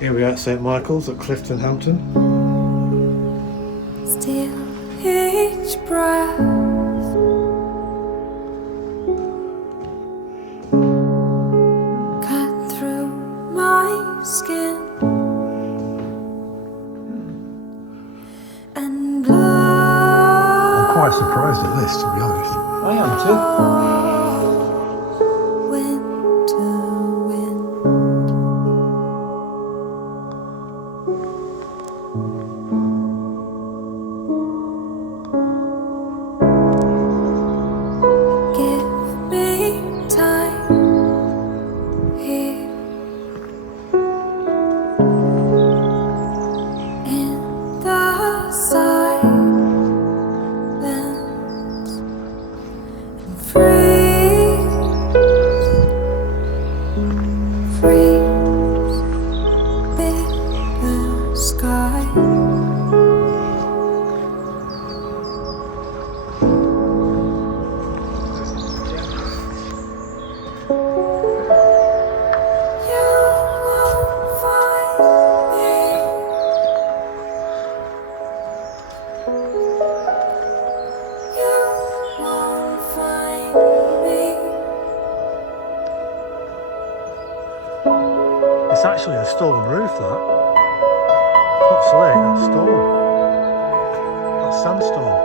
Here we are at St Michael's at Clifton Hampden. Still each breath, cut through my skin and blood. I'm quite surprised at this, to be honest. I am too. Winter wind. Give me time here in the silence and freeze bitter sky. You won't find me. You won't find me. It's actually a stone roof, that. It's not slate, that's stone. That's sandstone.